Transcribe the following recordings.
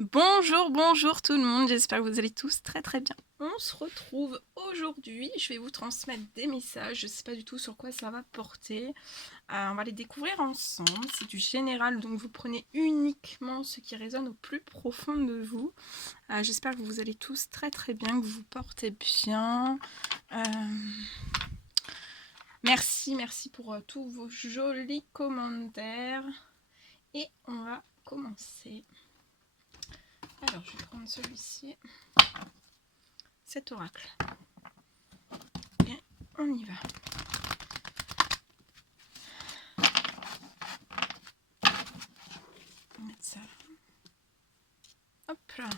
Bonjour, bonjour tout le monde, j'espère que vous allez tous très très bien. On se retrouve aujourd'hui, je vais vous transmettre des messages, je ne sais pas du tout sur quoi ça va porter. On va les découvrir ensemble, c'est du général, donc vous prenez uniquement ce qui résonne au plus profond de vous. J'espère que vous allez tous très très bien, que vous vous portez bien. Merci pour tous vos jolis commentaires. Et on va commencer. Alors, je vais prendre celui-ci, cet oracle. Et on y va. On va mettre ça là. Hop là.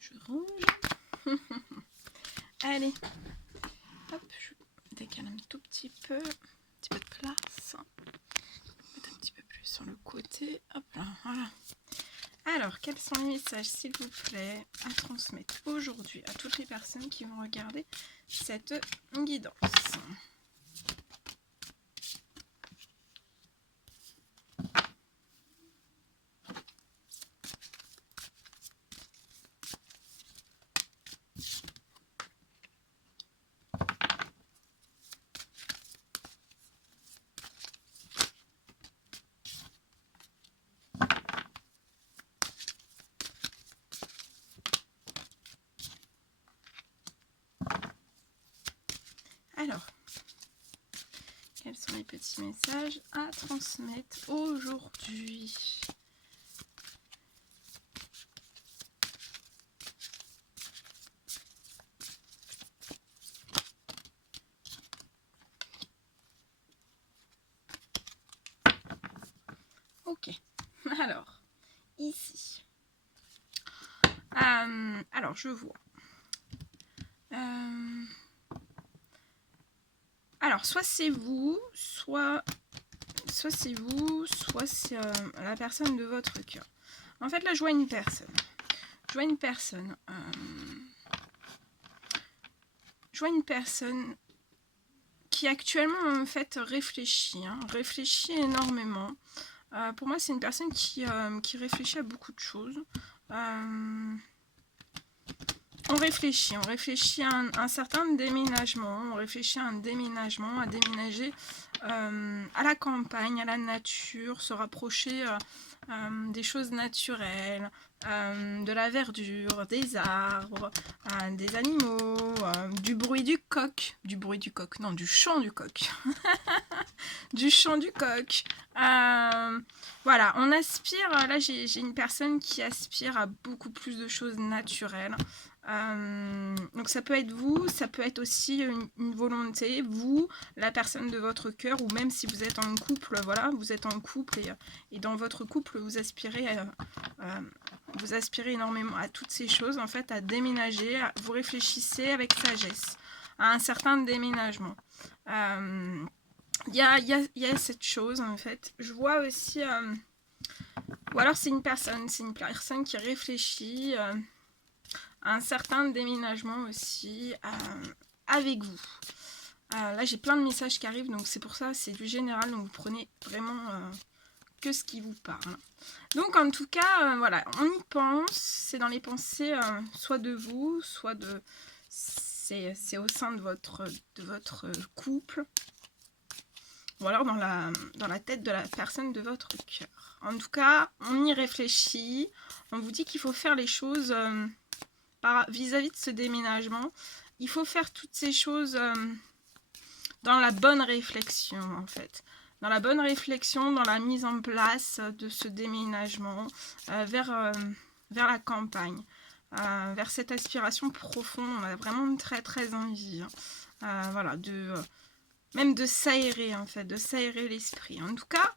Je range. Allez. Hop, je décale un tout petit peu. Un petit peu de place. Mettre un petit peu plus sur le côté. Hop là, voilà. Alors, quels sont les messages, s'il vous plaît, à transmettre aujourd'hui à toutes les personnes qui vont regarder cette guidance? Alors, quels sont les petits messages à transmettre aujourd'hui? Ok, alors, ici. Alors, je vois. Alors, soit c'est vous, soit c'est vous, soit c'est la personne de votre cœur. En fait, là, je vois une personne. Je vois une personne qui actuellement, en fait, réfléchit énormément. Pour moi, c'est une personne qui réfléchit à beaucoup de choses. On réfléchit à un certain déménagement, on réfléchit à un déménagement, à déménager à la campagne, à la nature, se rapprocher des choses naturelles, de la verdure, des arbres, des animaux, du chant du coq, du chant du coq. Voilà, on aspire, là j'ai une personne qui aspire à beaucoup plus de choses naturelles. Donc ça peut être vous, ça peut être aussi une volonté, vous, la personne de votre cœur, ou même si vous êtes en couple, voilà, vous êtes en couple et dans votre couple vous aspirez énormément à toutes ces choses, en fait, à déménager, vous réfléchissez avec sagesse à un certain déménagement. Il y a cette chose, en fait. Je vois aussi, ou alors c'est une personne qui réfléchit à un certain déménagement aussi avec vous. Là, j'ai plein de messages qui arrivent, donc c'est pour ça, c'est du général, donc vous prenez vraiment que ce qui vous parle. Donc, en tout cas, voilà, on y pense, c'est dans les pensées soit de vous, soit de... C'est au sein de votre couple, ou alors dans la tête de la personne de votre cœur. En tout cas, on y réfléchit, on vous dit qu'il faut faire les choses vis-à-vis de ce déménagement. Il faut faire toutes ces choses dans la bonne réflexion, en fait. Dans la bonne réflexion, dans la mise en place de ce déménagement vers la campagne, vers cette aspiration profonde. On a vraiment très très envie, voilà, même de s'aérer, en fait, de s'aérer l'esprit. En tout cas,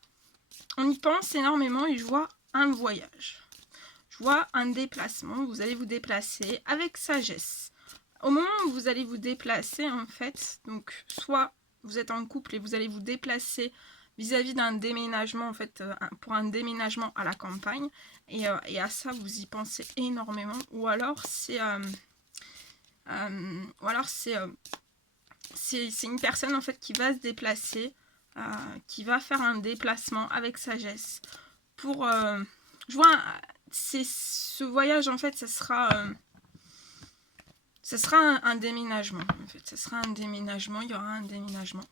on y pense énormément et je vois un voyage. Je vois un déplacement, vous allez vous déplacer avec sagesse. Au moment où vous allez vous déplacer, en fait, donc soit vous êtes en couple et vous allez vous déplacer vis-à-vis d'un déménagement, en fait, pour un déménagement à la campagne, et à ça, vous y pensez énormément, ou alors c'est une personne, en fait, qui va se déplacer, qui va faire un déplacement avec sagesse pour... je vois ce voyage, en fait, ça sera un déménagement. En fait, ça sera un déménagement, il y aura un déménagement.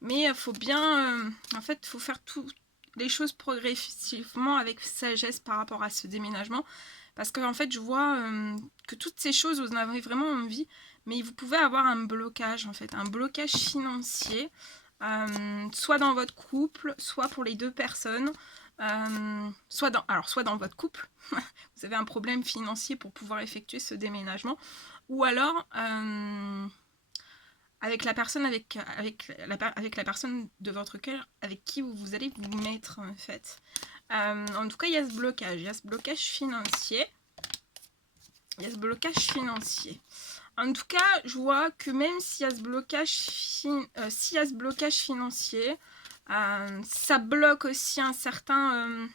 Mais il faut bien, en fait, il faut faire toutes les choses progressivement avec sagesse par rapport à ce déménagement. Parce que, en fait, je vois que toutes ces choses, vous en avez vraiment envie, mais vous pouvez avoir un blocage, en fait, un blocage financier, soit dans votre couple, soit pour les deux personnes, soit dans votre couple, vous avez un problème financier pour pouvoir effectuer ce déménagement, ou alors avec la personne avec la personne de votre cœur avec qui vous allez vous mettre, en fait. En tout cas, il y a ce blocage financier. En tout cas, je vois que même s'il y a ce blocage financier, ça bloque aussi un certain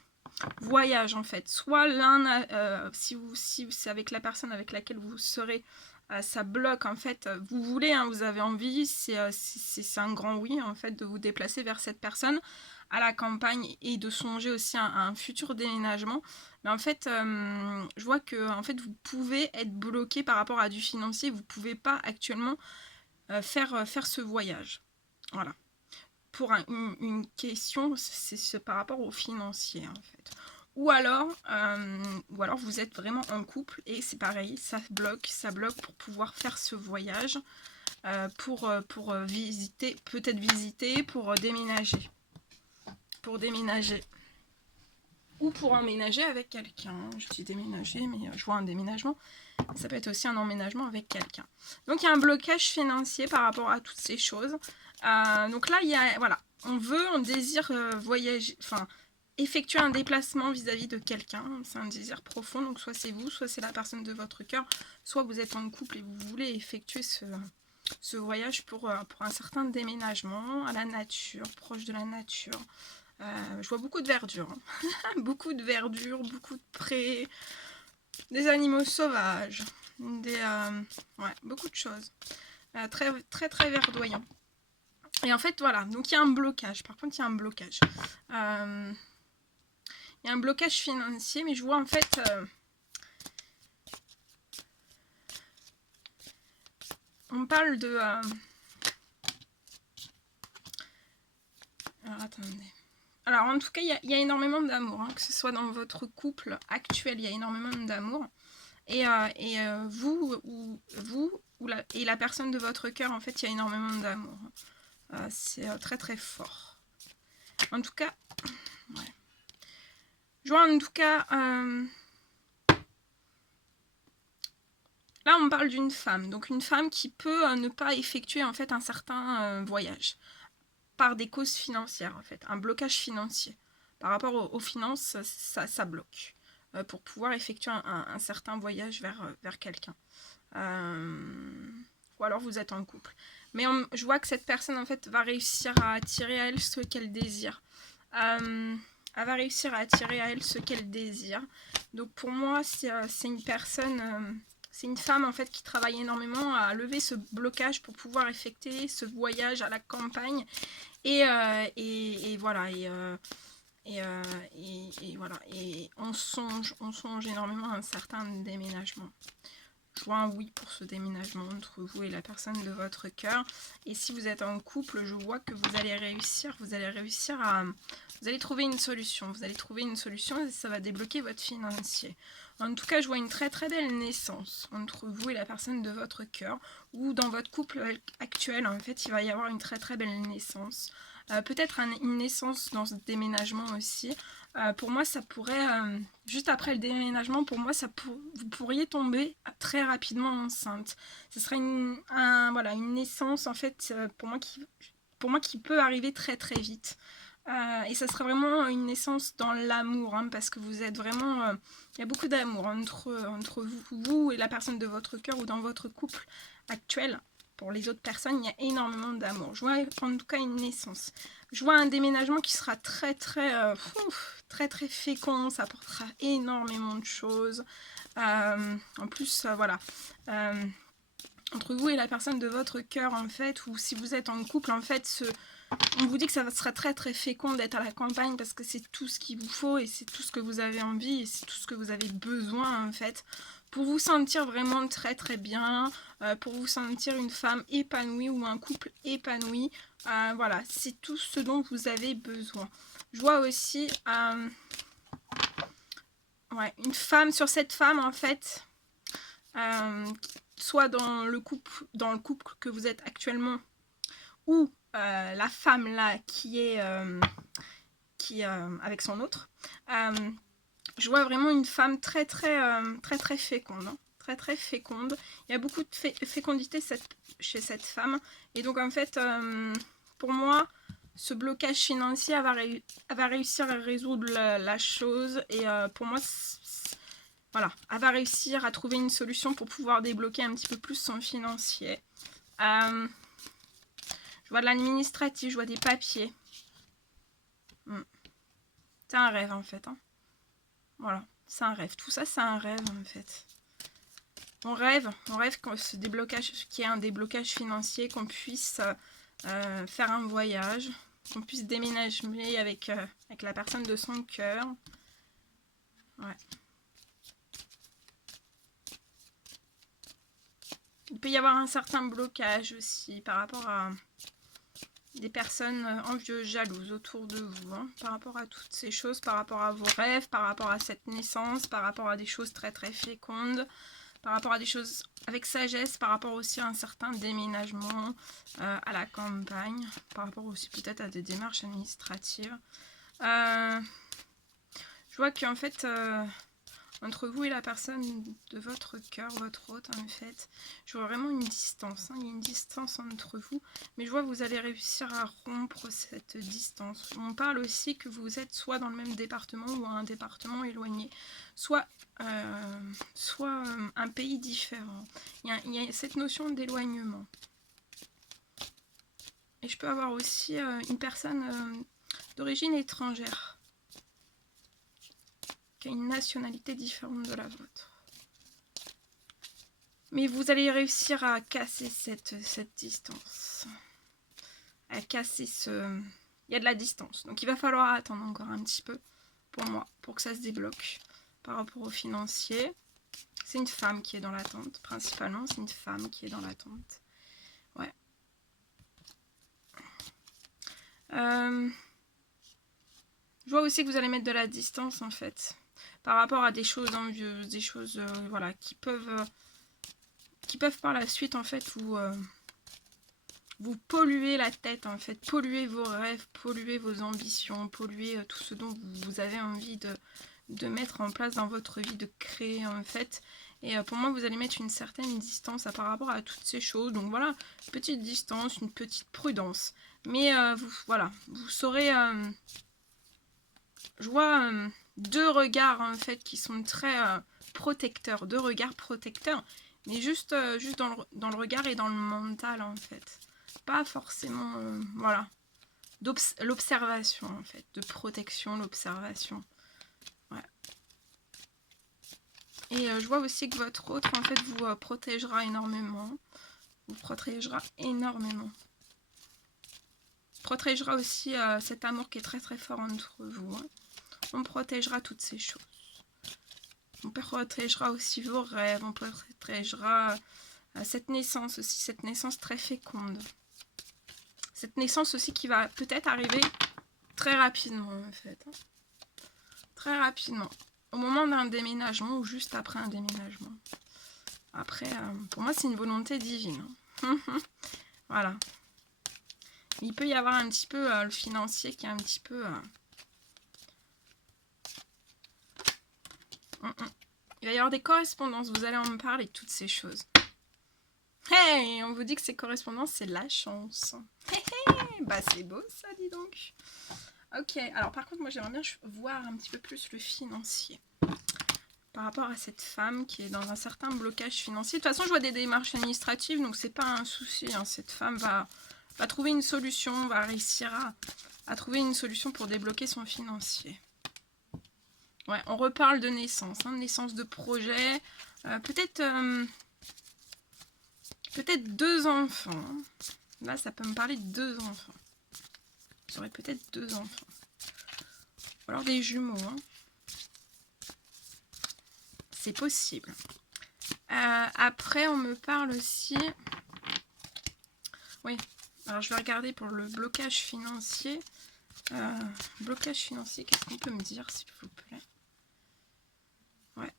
voyage, en fait. Soit si c'est avec la personne avec laquelle vous serez, ça bloque, en fait. Vous voulez, hein, vous avez envie, c'est un grand oui, en fait, de vous déplacer vers cette personne à la campagne et de songer aussi à un futur déménagement. Mais en fait, je vois que, en fait, vous pouvez être bloqué par rapport à du financier. Vous ne pouvez pas actuellement faire ce voyage. Voilà. Pour une question, c'est par rapport au financier, en fait. Ou alors vous êtes vraiment en couple et c'est pareil, ça bloque pour pouvoir faire ce voyage, pour visiter, peut-être visiter, pour déménager. Ou pour emménager avec quelqu'un. Je dis déménager, mais je vois un déménagement. Ça peut être aussi un emménagement avec quelqu'un. Donc il y a un blocage financier par rapport à toutes ces choses. Donc là, on désire voyager, effectuer un déplacement vis-à-vis de quelqu'un. C'est un désir profond, donc soit c'est vous, soit c'est la personne de votre cœur, soit vous êtes en couple et vous voulez effectuer ce voyage pour un certain déménagement à la nature, proche de la nature. Je vois beaucoup de verdure, hein. Beaucoup de verdure, beaucoup de prés, des animaux sauvages, beaucoup de choses. Très, très, très verdoyant. Et en fait, voilà, donc il y a un blocage. Par contre, il y a un blocage. Il y a un blocage financier, mais je vois en fait... on parle de... Alors, attendez. Alors, en tout cas, il y a énormément d'amour, hein, que ce soit dans votre couple actuel, il y a énormément d'amour. Et la personne de votre cœur, en fait, il y a énormément d'amour. C'est très très fort. En tout cas, ouais. Je vois en tout cas... là, on parle d'une femme. Donc, une femme qui peut ne pas effectuer, en fait, un certain voyage. Par des causes financières, en fait. Un blocage financier. Par rapport aux finances, ça bloque. Pour pouvoir effectuer un certain voyage vers quelqu'un. Ou alors vous êtes en couple. Mais je vois que cette personne, en fait, va réussir à attirer à elle ce qu'elle désire. Elle va réussir à attirer à elle ce qu'elle désire. Donc pour moi, c'est une personne... c'est une femme, en fait, qui travaille énormément à lever ce blocage pour pouvoir effectuer ce voyage à la campagne. Et voilà. Et voilà. Et on songe énormément à un certain déménagement. Je vois un oui pour ce déménagement entre vous et la personne de votre cœur. Et si vous êtes en couple, je vois que vous allez réussir à... Vous allez trouver une solution. Et ça va débloquer votre financier. En tout cas, je vois une très très belle naissance entre vous et la personne de votre cœur. Ou dans votre couple actuel, en fait, il va y avoir une très très belle naissance. Peut-être une naissance dans ce déménagement aussi. Pour moi, ça pourrait, juste après le déménagement, pour moi, vous pourriez tomber très rapidement enceinte. Ce serait une naissance, en fait, pour moi qui peut arriver très très vite. Et ça serait vraiment une naissance dans l'amour, hein, parce que vous êtes vraiment... il y a beaucoup d'amour entre vous et la personne de votre cœur ou dans votre couple actuel. Pour les autres personnes, il y a énormément d'amour. Je vois en tout cas une naissance. Je vois un déménagement qui sera très très très fécond. Ça apportera énormément de choses. En plus, voilà. Entre vous et la personne de votre cœur, en fait, ou si vous êtes en couple, en fait, On vous dit que ça sera très très fécond d'être à la campagne parce que c'est tout ce qu'il vous faut et c'est tout ce que vous avez envie et c'est tout ce que vous avez besoin en fait. Pour vous sentir vraiment très très bien, pour vous sentir une femme épanouie ou un couple épanoui. Voilà, c'est tout ce dont vous avez besoin. Je vois aussi ouais, une femme, sur cette femme en fait, soit dans le couple que vous êtes actuellement, ou la femme là qui est avec son autre. Je vois vraiment une femme très féconde, hein, très féconde. Il y a beaucoup de fécondité chez cette femme. Et donc en fait, pour moi, ce blocage financier, elle va réussir à résoudre la chose. Et pour moi, voilà, elle va réussir à trouver une solution pour pouvoir débloquer un petit peu plus son financier. Je vois de l'administratif, je vois des papiers. C'est un rêve en fait, hein. Voilà, c'est un rêve. Tout ça, c'est un rêve en fait. On rêve que ce déblocage, qu'il y ait un déblocage financier, qu'on puisse faire un voyage, qu'on puisse déménager avec la personne de son cœur. Ouais. Il peut y avoir un certain blocage aussi par rapport à des personnes envieuses, jalouses autour de vous, hein, par rapport à toutes ces choses, par rapport à vos rêves, par rapport à cette naissance, par rapport à des choses très fécondes, par rapport à des choses avec sagesse, par rapport aussi à un certain déménagement à la campagne, par rapport aussi peut-être à des démarches administratives. Je vois qu'en fait, entre vous et la personne de votre cœur, votre hôte, en fait, je vois vraiment une distance. Hein. Il y a une distance entre vous, mais je vois que vous allez réussir à rompre cette distance. On parle aussi que vous êtes soit dans le même département ou un département éloigné, soit un pays différent. Il y a cette notion d'éloignement. Et je peux avoir aussi une personne d'origine étrangère, qui a une nationalité différente de la vôtre. Mais vous allez réussir à casser cette distance. À casser ce... Il y a de la distance. Donc il va falloir attendre encore un petit peu pour moi, pour que ça se débloque par rapport au financier. C'est une femme qui est dans l'attente, principalement. C'est une femme qui est dans l'attente. Ouais. Je vois aussi que vous allez mettre de la distance, en fait, par rapport à des choses envieuses, des choses voilà, qui peuvent par la suite, en fait, vous polluer la tête, en fait, polluer vos rêves, polluer vos ambitions, polluer tout ce dont vous avez envie de mettre en place dans votre vie, de créer, en fait. Et pour moi, vous allez mettre une certaine distance par rapport à toutes ces choses. Donc voilà, petite distance, une petite prudence. Mais voilà, vous saurez... je vois deux regards, en fait, qui sont très protecteurs. Deux regards protecteurs. Mais juste dans le regard et dans le mental, en fait. Pas forcément... voilà. L'observation, en fait. De protection, l'observation. Ouais. Et je vois aussi que votre autre, en fait, vous protégera énormément. Vous protégera énormément. Protégera aussi cet amour qui est très fort entre vous. Hein. On protégera toutes ces choses. On protégera aussi vos rêves. On protégera cette naissance aussi. Cette naissance très féconde. Cette naissance aussi qui va peut-être arriver très rapidement, en fait. Hein. Très rapidement. Au moment d'un déménagement ou juste après un déménagement. Après, pour moi, c'est une volonté divine. Voilà. Il peut y avoir un petit peu le financier qui est un petit peu... Il va y avoir des correspondances. Vous allez en me parler de toutes ces choses. Hey, on vous dit que ces correspondances, c'est la chance. Hey, hey, bah c'est beau ça, dis donc. Ok, alors par contre, moi j'aimerais bien voir un petit peu plus le financier. Par rapport à cette femme qui est dans un certain blocage financier. De toute façon, je vois des démarches administratives, donc c'est pas un souci. Hein. Cette femme va trouver une solution, va réussir à trouver une solution pour débloquer son financier. Ouais, on reparle de naissance, hein, naissance de projet. Peut-être 2 enfants. Là, ça peut me parler de 2 enfants. Vous aurez peut-être 2 enfants. Ou alors des jumeaux. Hein. C'est possible. Après, on me parle aussi... Oui, alors je vais regarder pour le blocage financier. Blocage financier, qu'est-ce qu'on peut me dire, s'il vous plaît? Ouais.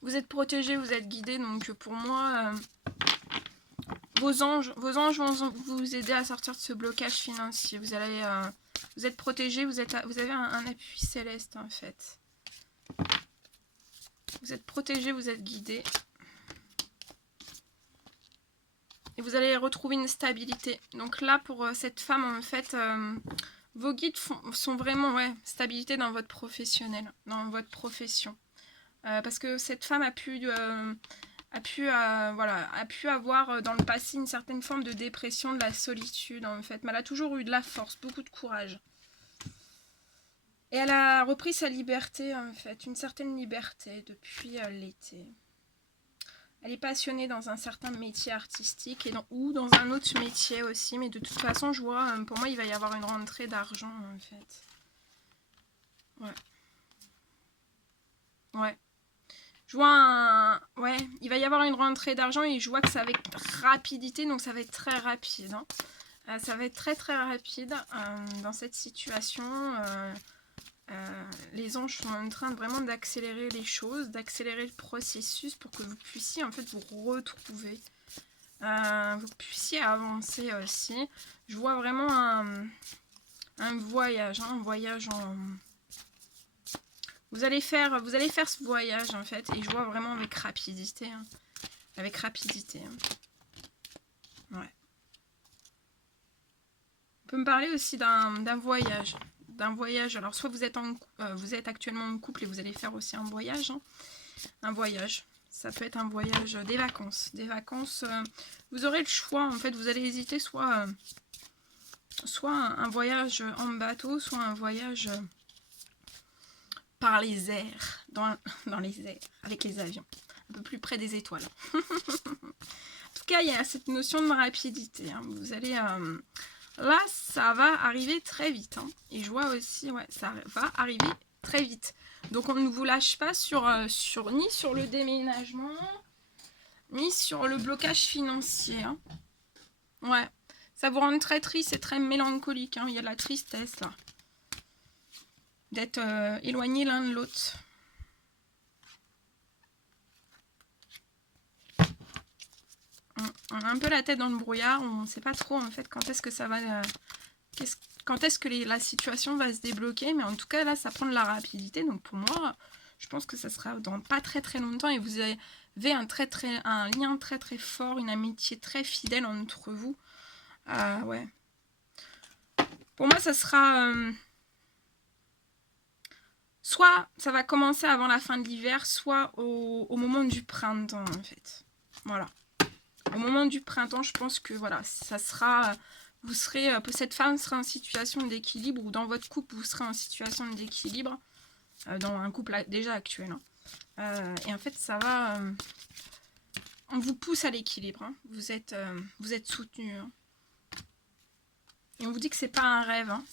Vous êtes protégé, vous êtes guidé, donc pour moi, vos anges vont vous aider à sortir de ce blocage financier. Vous allez, vous êtes protégé, vous avez un appui céleste en fait. Vous êtes protégé, vous êtes guidé. Et vous allez retrouver une stabilité. Donc là, pour cette femme, en fait, vos guides sont vraiment, ouais, stabilité dans votre professionnel, dans votre profession. Parce que cette femme a pu avoir dans le passé une certaine forme de dépression, de la solitude, en fait. Mais elle a toujours eu de la force, beaucoup de courage. Et elle a repris sa liberté, en fait, une certaine liberté depuis l'été. Elle est passionnée dans un certain métier artistique ou dans un autre métier aussi. Mais de toute façon, je vois, pour moi, il va y avoir une rentrée d'argent, en fait. Ouais. Ouais. Je vois ouais, il va y avoir une rentrée d'argent et je vois que c'est avec rapidité, donc ça va être très rapide. Hein. Ça va être très très rapide dans cette situation. Les anges sont en train vraiment d'accélérer les choses, d'accélérer le processus pour que vous puissiez en fait vous retrouver. Vous puissiez avancer aussi. Je vois vraiment un voyage, hein, un voyage en... Vous allez faire ce voyage en fait, et je vois vraiment avec rapidité. Hein. Avec rapidité. Hein. Ouais. On peut me parler aussi d'un voyage. D'un voyage. Alors soit vous êtes actuellement en couple et vous allez faire aussi un voyage. Hein. Un voyage. Ça peut être un voyage, des vacances. Des vacances. Vous aurez le choix. En fait, vous allez hésiter soit un voyage en bateau, soit un voyage par les airs, dans les airs, avec les avions, un peu plus près des étoiles. En tout cas, il y a cette notion de rapidité. Hein. Vous allez... là, ça va arriver très vite. Hein. Et je vois aussi, ouais, ça va arriver très vite. Donc, on ne vous lâche pas ni sur le déménagement, ni sur le blocage financier. Hein. Ouais, ça vous rend très triste et très mélancolique. Hein. Il y a de la tristesse, là. D'être éloignés l'un de l'autre. On a un peu la tête dans le brouillard, on ne sait pas trop en fait quand est-ce que ça va... quand est-ce que la situation va se débloquer, mais en tout cas là ça prend de la rapidité, donc pour moi je pense que ça sera dans pas très très longtemps et vous avez un lien très très fort, une amitié très fidèle entre vous. Ouais. Pour moi ça sera... soit ça va commencer avant la fin de l'hiver, soit au moment du printemps en fait. Voilà. Au moment du printemps, je pense que voilà, ça sera... cette femme sera en situation d'équilibre, ou dans votre couple, vous serez en situation d'équilibre, dans un couple déjà actuel. Hein. Et en fait, ça va... on vous pousse à l'équilibre. Hein. Vous êtes soutenu. Hein. Et on vous dit que c'est pas un rêve. Hein.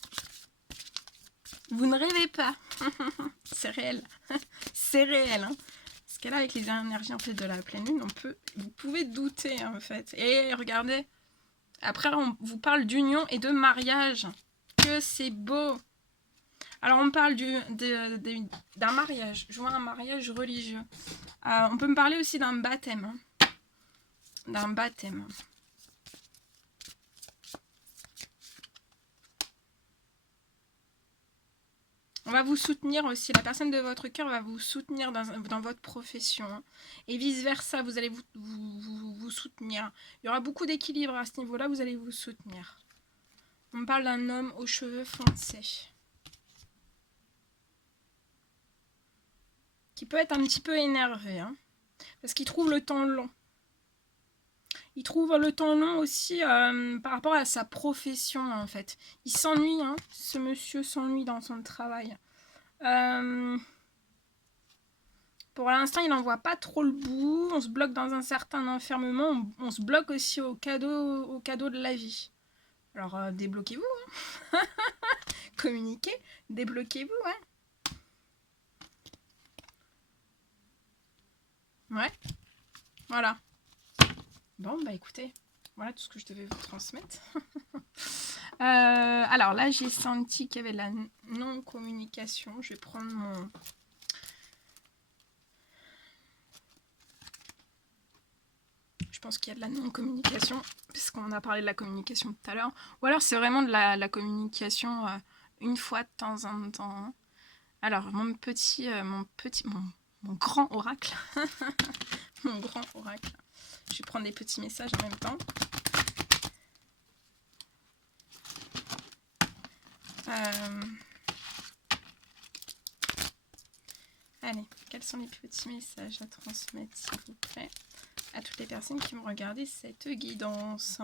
Vous ne rêvez pas. C'est réel. C'est réel. Hein. Parce que là, avec les énergies en fait, de la pleine lune, vous pouvez douter en fait. Et regardez, après on vous parle d'union et de mariage. Que c'est beau. Alors on parle d'un mariage. Je vois un mariage religieux. On peut me parler aussi d'un baptême. Hein. D'un baptême. On va vous soutenir aussi, la personne de votre cœur va vous soutenir dans votre profession. Hein. Et vice-versa, vous allez vous soutenir. Il y aura beaucoup d'équilibre à ce niveau-là, vous allez vous soutenir. On me parle d'un homme aux cheveux foncés. Qui peut être un petit peu énervé. Hein, parce qu'il trouve le temps long. Il trouve le temps long aussi par rapport à sa profession en fait. Il s'ennuie, hein, ce monsieur s'ennuie dans son travail. Pour l'instant, il n'en voit pas trop le bout. On se bloque dans un certain enfermement. On se bloque aussi au cadeau de la vie. Alors, débloquez-vous. Hein. Communiquez. Débloquez-vous. Hein. Ouais. Voilà. Bon, bah écoutez. Voilà tout ce que je devais vous transmettre. Alors là, j'ai senti qu'il y avait de la non-communication. Je vais prendre mon... Je pense qu'il y a de la non-communication, puisqu'on a parlé de la communication tout à l'heure. Ou alors c'est vraiment de la communication une fois de temps en temps. Alors, mon grand oracle. Mon grand oracle. Je vais prendre des petits messages en même temps. Allez, quels sont les petits messages à transmettre, s'il vous plaît, à toutes les personnes qui vont regarder cette guidance.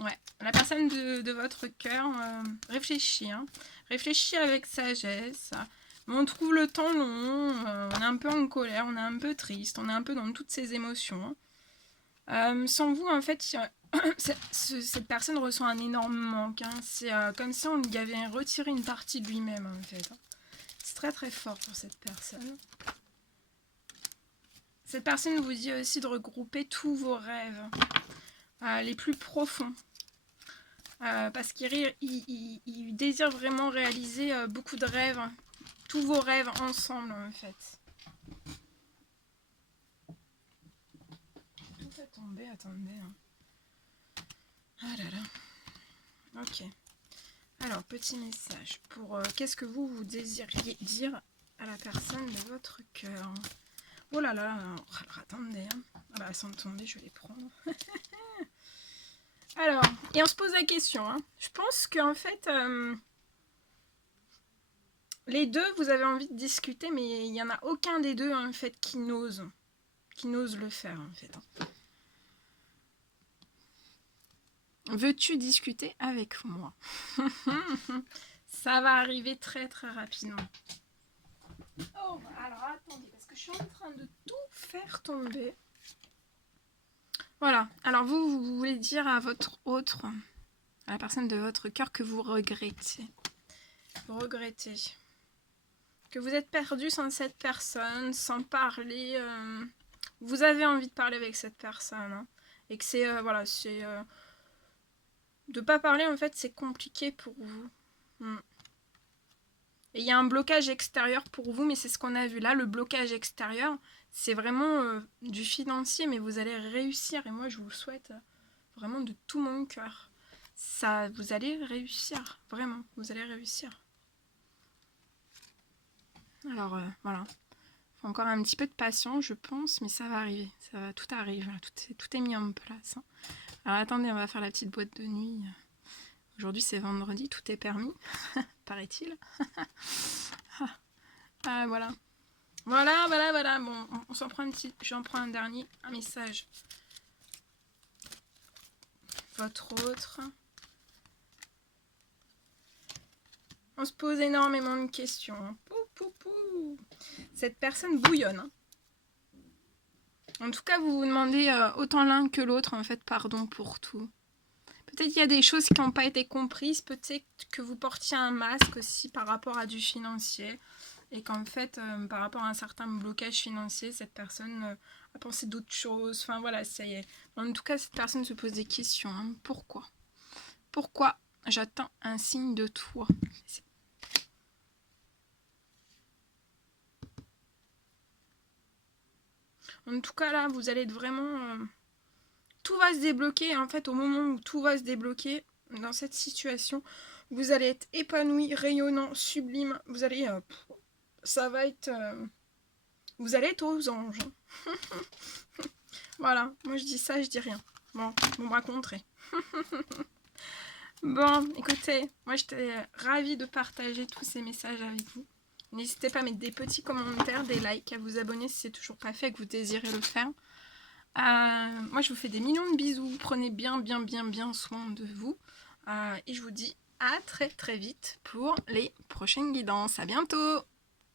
Ouais, la personne de votre cœur réfléchit. Hein. Réfléchit avec sagesse. On trouve le temps long, on est un peu en colère, on est un peu triste, on est un peu dans toutes ces émotions. Sans vous, en fait, cette personne ressent un énorme manque. Hein. C'est comme si on lui avait retiré une partie de lui-même, en fait. C'est très très fort pour cette personne. Cette personne vous dit aussi de regrouper tous vos rêves, les plus profonds. Parce qu'il désire vraiment réaliser beaucoup de rêves, hein. Tous vos rêves ensemble, en fait. Tout a tombé, attendez. Hein. Ah là là. Ok. Alors, petit message pour qu'est-ce que vous désiriez dire à la personne de votre cœur. Oh là là, alors attendez. Hein. Ah bah, sans tomber, je vais les prendre. Alors, et on se pose la question. Hein. Je pense qu'en fait, les deux, vous avez envie de discuter, mais il n'y en a aucun des deux, en fait, qui n'ose le faire, en fait. Hein. Veux-tu discuter avec moi? Ça va arriver très très rapidement. Oh, alors attendez, parce que je suis en train de tout faire tomber. Voilà, alors vous voulez dire à votre autre, à la personne de votre cœur que vous regrettez. Vous regrettez. Que vous êtes perdu sans cette personne, sans parler. Vous avez envie de parler avec cette personne. Hein, et que c'est, voilà, c'est... de pas parler, en fait, c'est compliqué pour vous. Et il y a un blocage extérieur pour vous, mais c'est ce qu'on a vu là. Le blocage extérieur, c'est vraiment du financier, mais vous allez réussir. Et moi, je vous le souhaite vraiment de tout mon cœur. Ça, vous allez réussir. Vraiment, vous allez réussir. Alors, voilà. Faut encore un petit peu de patience, je pense, mais ça va arriver. Ça va, tout arrive. Tout est mis en place. Hein. Alors, attendez, on va faire la petite boîte de nuit. Aujourd'hui, c'est vendredi, tout est permis, paraît-il. Voilà. Voilà. Bon, on s'en prend un petit... J'en prends un dernier, un message. Votre autre. On se pose énormément de questions. Cette personne bouillonne. Hein. En tout cas, vous vous demandez autant l'un que l'autre, en fait, pardon pour tout. Peut-être qu'il y a des choses qui n'ont pas été comprises, peut-être que vous portiez un masque aussi par rapport à du financier, et qu'en fait, par rapport à un certain blocage financier, cette personne a pensé d'autres choses, enfin voilà, ça y est. En tout cas, cette personne se pose des questions. Hein. Pourquoi? Pourquoi j'attends un signe de toi? En tout cas, là, vous allez être vraiment... tout va se débloquer, en fait, au moment où tout va se débloquer, dans cette situation, vous allez être épanoui, rayonnant, sublime, vous allez... ça va être... vous allez être aux anges. Voilà, moi je dis ça, je dis rien. Bon, vous me raconterez. Bon, écoutez, moi j'étais ravie de partager tous ces messages avec vous. N'hésitez pas à mettre des petits commentaires, des likes, à vous abonner si c'est toujours pas fait et que vous désirez le faire. Moi je vous fais des millions de bisous, prenez bien soin de vous. Et je vous dis à très vite pour les prochaines guidances. À bientôt!